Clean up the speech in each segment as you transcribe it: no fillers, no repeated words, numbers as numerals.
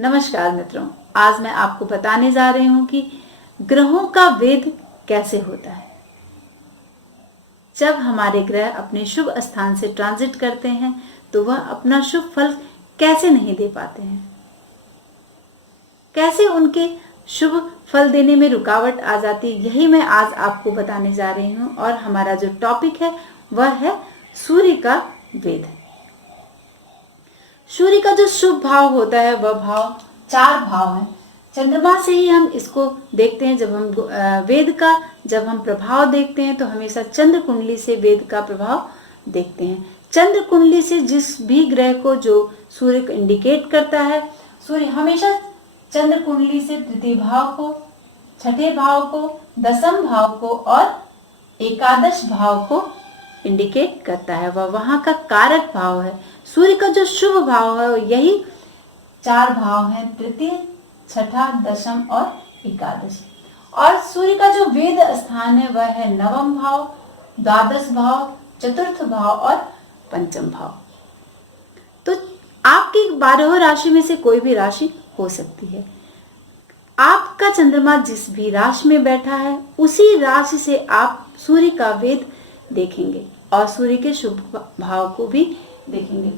नमस्कार मित्रों, आज मैं आपको बताने जा रही हूँ कि ग्रहों का वेद कैसे होता है। जब हमारे ग्रह अपने शुभ स्थान से ट्रांजिट करते हैं तो वह अपना शुभ फल कैसे नहीं दे पाते हैं, कैसे उनके शुभ फल देने में रुकावट आ जाती है, यही मैं आज आपको बताने जा रही हूँ। और हमारा जो टॉपिक है वह है सूर्य का वेद। सूर्य का जो शुभ भाव होता है वह भाव 4 भाव है। चंद्रमा से ही हम इसको देखते हैं। जब हम वेद का जब हम प्रभाव देखते हैं तो हमेशा चंद्र कुंडली से वेद का प्रभाव देखते हैं। चंद्र कुंडली से जिस भी ग्रह को जो सूर्य को इंडिकेट करता है, सूर्य हमेशा चंद्र कुंडली से तृतीय भाव को, छठे भाव को, दसम भाव को और एकादश भाव को इंडिकेट करता है। वह वहां का कारक भाव है। सूर्य का जो शुभ भाव है यही 4 भाव हैं, तृतीय, छठा, दशम और एकादश। और सूर्य का जो वेद स्थान है वह है नवम भाव, द्वादश भाव, चतुर्थ भाव और पंचम भाव। तो आपकी 12 राशि में से कोई भी राशि हो सकती है। आपका चंद्रमा जिस भी राशि में बैठा है उसी राशि से आप सूर्य का वेद देखेंगे और सूर्य के शुभ भाव को भी देखेंगे।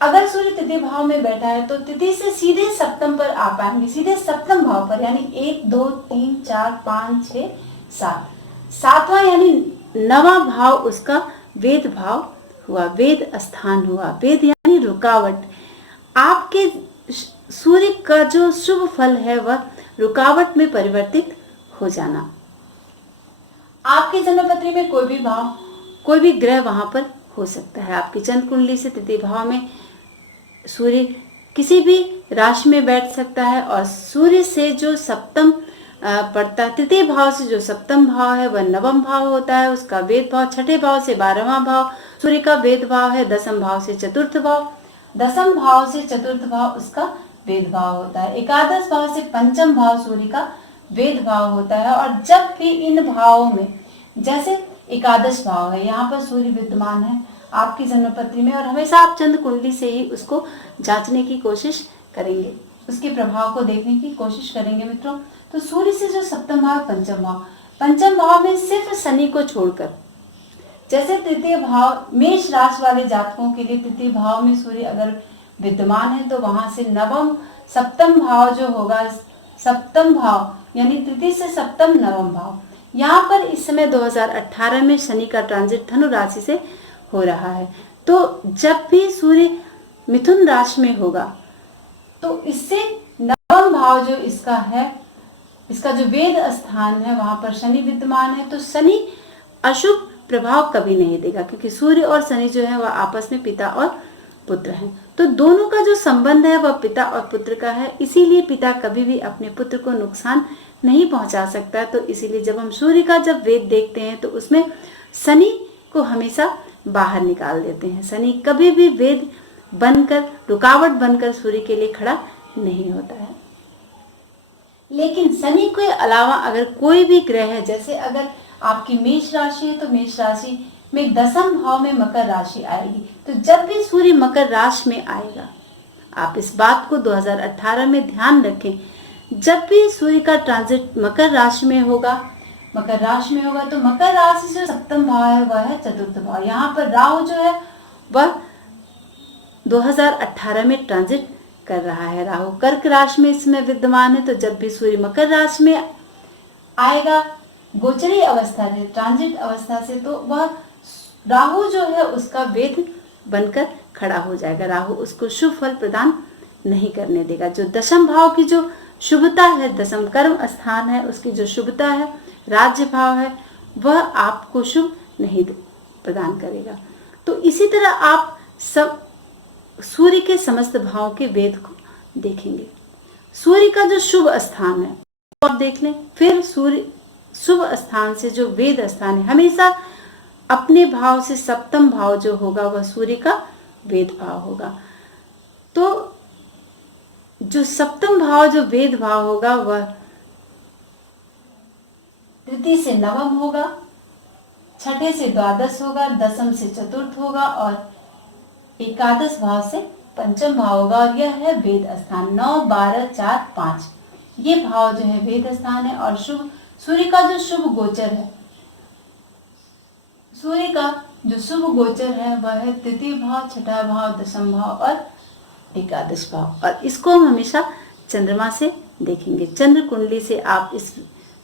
अगर सूर्य तृतीय भाव में बैठा है तो तृतीय से सीधे सप्तम पर आ पाएंगे, सीधे सप्तम भाव पर, यानी 1 2 3 4 5 6 7, सातवां यानी नवा भाव उसका वेद भाव हुआ, वेद स्थान हुआ। वेद यानी रुकावट। आपके सूर्य का जो शुभ फल है वह रुकावट में परिवर्तित हो जाना। आपकी जन्मपत्री में कोई भी भाव, कोई भी ग्रह वहां पर हो सकता है। आपकी चंद्र कुंडली से तृतीय भाव में सूर्य किसी भी राशि में बैठ सकता है और सूर्य से जो सप्तम पड़ता, तृतीय भाव से जो सप्तम भाव है वह नवम भाव होता है, उसका वेद भाव। छठे भाव से 12वां भाव सूर्य का वेद भाव है। दसम भाव से चतुर्थ भाव, दसम भाव से चतुर्थ भाव उसका वेद भाव होता है। एकादश भाव से पंचम भाव सूर्य का वेद भाव होता है। और जब भी इन भावों में, जैसे एकादश भाव है, यहाँ पर सूर्य विद्यमान है आपकी जन्मपत्री में, और हमेशा आप चंद्र कुंडली से ही उसको जांचने की कोशिश करेंगे, उसके प्रभाव को देखने की कोशिश करेंगे मित्रों। तो सूर्य से जो सप्तम भाव, पंचम भाव में सिर्फ शनि को छोड़कर, जैसे तृतीय भाव, मेष राशि वाले जातकों के लिए तृतीय भाव में सूर्य अगर विद्यमान है तो वहां से नवम सप्तम भाव जो होगा, सप्तम भाव यानी तृतीय से सप्तम नवम भाव, यहाँ पर इस समय 2018 में शनि का ट्रांजिट धनु राशि से हो रहा है। तो जब भी सूर्य मिथुन राशि में होगा तो इससे नवम भाव जो इसका है, इसका जो वेद स्थान है वहां पर शनि विद्यमान है। तो शनि अशुभ प्रभाव कभी नहीं देगा, क्योंकि सूर्य और शनि जो है वह आपस में पिता और पुत्र हैं। तो दोनों का जो संबंध है वह पिता और पुत्र का है, इसीलिए पिता कभी भी अपने पुत्र को नुकसान नहीं पहुंचा सकता। तो इसीलिए जब हम सूर्य का जब वेद देखते हैं तो उसमें शनि को हमेशा बाहर निकाल देते हैं। शनि कभी भी वेद बनकर, रुकावट बनकर सूर्य के लिए खड़ा नहीं होता है। लेकिन शनि के अलावा अगर कोई भी ग्रह है, जैसे अगर आपकी मेष राशि है तो मेष राशि में दसम भाव में मकर राशि आएगी। तो जब भी सूर्य मकर राशि में आएगा, आप इस बात को 2018 में ध्यान रखें, जब भी सूर्य का ट्रांजिट मकर राशि में होगा, तो मकर राशि से सप्तम भाव है वह है चतुर्थ भाव। यहाँ पर राहु जो है वह 2018 में ट्रांजिट कर रहा है। राहु कर्क राशि में इसमें विद्यमान है। तो जब भी सूर्य मकर राशि में आएगा गोचरी अवस्था से, ट्रांजिट अवस्था से, तो वह राहु जो है उसका वेद बनकर खड़ा हो जाएगा। राहु उसको शुभ फल प्रदान नहीं करने देगा। जो दशम भाव की जो शुभता है, दशम कर्म स्थान है, उसकी जो शुभता है, राज्य भाव है, वह आपको शुभ नहीं प्रदान करेगा। तो इसी तरह आप सब सूर्य के समस्त भावों के वेद को देखेंगे। सूर्य का जो शुभ स्थान है वो आप देख लें, फिर सूर्य शुभ स्थान से जो वेद स्थान है, हमेशा अपने भाव से सप्तम भाव जो होगा वह सूर्य का वेद भाव होगा। तो जो सप्तम भाव जो वेद भाव होगा वह तृतीय से नवम होगा, छठे से द्वादश होगा, दसम से चतुर्थ होगा और एकादश भाव से पंचम भाव होगा और यह है वेद स्थान। 9, 12, 4, 5 ये भाव जो है वेद स्थान है। और शुभ सूर्य का जो शुभ गोचर है, सूर्य का जो शुभ गोचर है वह है तृतीय भाव, छठा भाव, दशम भाव और एकादश भाव। और इसको हम हमेशा चंद्रमा से देखेंगे। चंद्र कुंडली से आप इस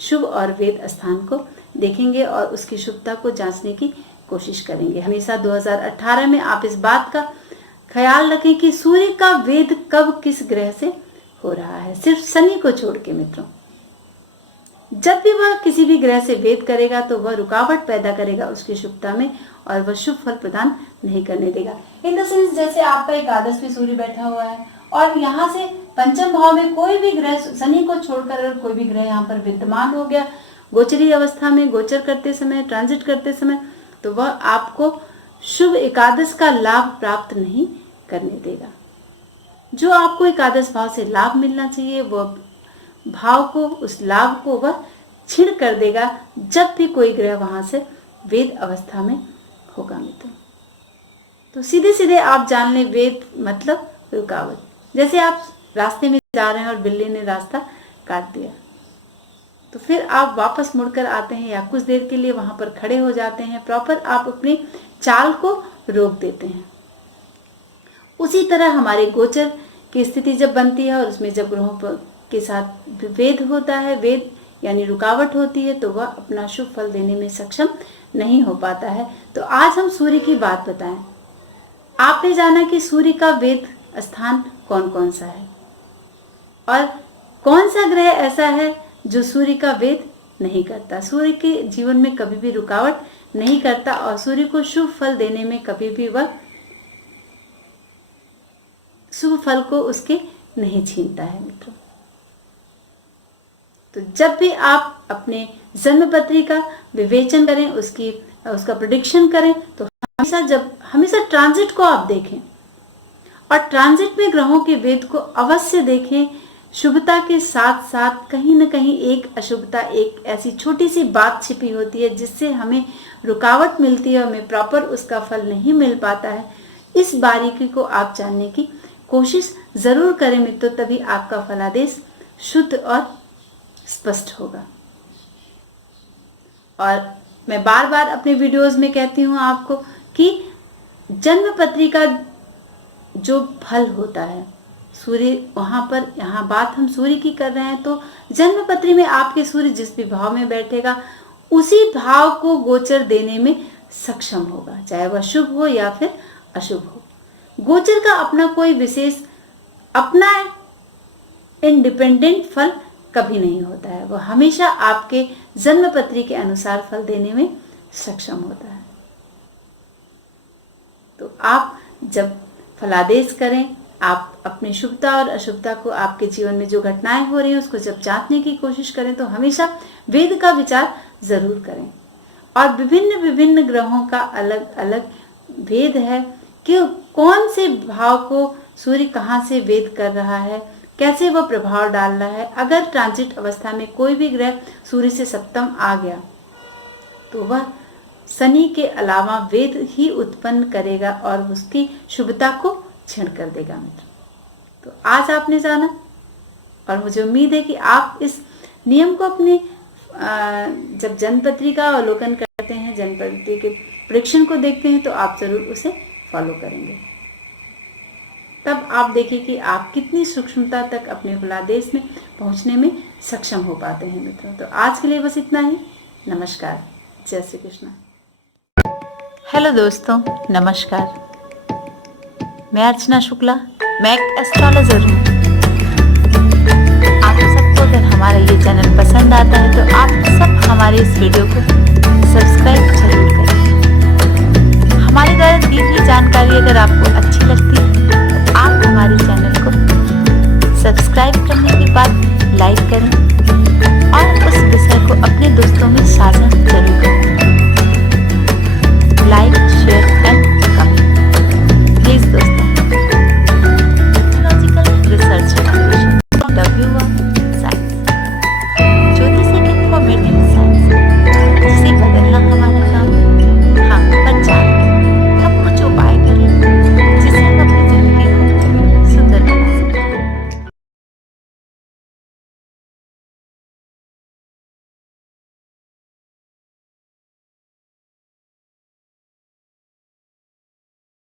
शुभ और वेद स्थान को देखेंगे और उसकी शुभता को जांचने की कोशिश करेंगे। हमेशा 2018 में आप इस बात का ख्याल रखें कि सूर्य का वेद कब किस ग्रह से हो रहा है, सिर्फ शनि को छोड़ के मित्रों। जब भी वह किसी भी ग्रह से वेद करेगा तो वह रुकावट पैदा करेगा उसकी शुभता में और वह शुभ फल प्रदान नहीं करने देगा। इन द सेंस जैसे आपका एकादश में सूर्य बैठा हुआ है और यहाँ से पंचम भाव में कोई भी ग्रह, शनि को छोड़कर अगर कोई भी ग्रह यहाँ पर विद्यमान हो गया गोचरी अवस्था में, गोचर करते समय, ट्रांजिट करते समय, तो वह आपको शुभ एकादश का लाभ प्राप्त नहीं करने देगा। जो आपको एकादश भाव से लाभ मिलना चाहिए वह भाव को, उस लाभ को वह छीन कर देगा जब भी कोई ग्रह वहां से वेद अवस्था में होगा मित्रों। तो सीधे सीधे आप जान लें वेद मतलब रुकावट। जैसे आप रास्ते में जा रहे हैं और बिल्ली ने रास्ता काट दिया तो फिर आप वापस मुड़कर आते हैं या कुछ देर के लिए वहां पर खड़े हो जाते हैं, प्रॉपर आप अपनी चाल को रोक देते हैं। उसी तरह हमारे गोचर की स्थिति जब बनती है और उसमें जब ग्रहों के साथ वेद होता है, वेद यानी रुकावट होती है, तो वह अपना शुभ फल देने में सक्षम नहीं हो पाता है। तो आज हम सूर्य की बात बताएं। आपने जाना कि सूर्य का वेद स्थान कौन कौन सा है और कौन सा ग्रह ऐसा है जो सूर्य का वेद नहीं करता, सूर्य के जीवन में कभी भी रुकावट नहीं करता और सूर्य को शुभ फल देने में कभी भी वह शुभ फल को उसके नहीं छीनता है मित्रों। तो जब भी आप अपने जन्म पत्री का विवेचन करें, उसका प्रेडिक्शन करें, तो हमेशा ट्रांजिट को आप देखें और ट्रांजिट में ग्रहों के वेद को अवश्य देखें। शुभता के साथ साथ कहीं न कहीं एक अशुभता, एक ऐसी छोटी सी बात छिपी होती है जिससे हमें रुकावट मिलती है, हमें प्रॉपर उसका फल नहीं मिल पाता है। इस बारीकी को आप जानने की कोशिश जरूर करें मित्रों, तभी आपका फलादेश शुद्ध और स्पष्ट होगा। और मैं बार बार अपने वीडियोस में कहती हूँ आपको कि जन्म पत्री का जो फल होता है, सूर्य वहां पर, यहाँ बात हम सूर्य की कर रहे हैं, तो जन्म पत्री में आपके सूर्य जिस भी भाव में बैठेगा उसी भाव को गोचर देने में सक्षम होगा, चाहे वह शुभ हो या फिर अशुभ हो। गोचर का अपना कोई विशेष, अपना इंडिपेंडेंट फल कभी नहीं होता है, वह हमेशा आपके जन्म पत्री के अनुसार फल देने में सक्षम होता है। तो आप जब फलादेश करें, आप अपनी शुभता और अशुभता को, आपके जीवन में जो घटनाएं हो रही हैं उसको जब जांचने की कोशिश करें तो हमेशा वेद का विचार जरूर करें। और विभिन्न विभिन्न ग्रहों का अलग अलग भेद है कि कौन से भाव को सूर्य कहाँ से वेद कर रहा है, कैसे वह प्रभाव डाल रहा है। अगर ट्रांजिट अवस्था में कोई भी ग्रह सूर्य से सप्तम आ गया तो वह शनि के अलावा वेद ही उत्पन्न करेगा और उसकी शुभता को क्षीण कर देगा मित्र। तो आज आपने जाना और मुझे उम्मीद है कि आप इस नियम को अपने जब जन्मपत्री का अवलोकन करते हैं, जन्मपत्री के प्रेडिक्शन को देखते हैं, तो आप जरूर उसे फॉलो करेंगे। तब आप देखिए कि आप कितनी सूक्ष्मता तक अपने फलादेश में पहुंचने में सक्षम हो पाते हैं मित्रों। तो आज के लिए बस इतना ही। नमस्कार, जय श्री कृष्ण। हेलो दोस्तों, नमस्कार। मैं अर्चना शुक्ला, मैं एक एस्ट्रोलॉजर हूँ। आप सबको अगर हमारा ये चैनल पसंद आता है तो आप सब हमारे इस वीडियो को सब्सक्राइब जरूर करें। हमारे द्वारा दी हुई जानकारी अगर आपको अच्छी लगती है तो आप हमारे चैनल को सब्सक्राइब करने के बाद लाइक करें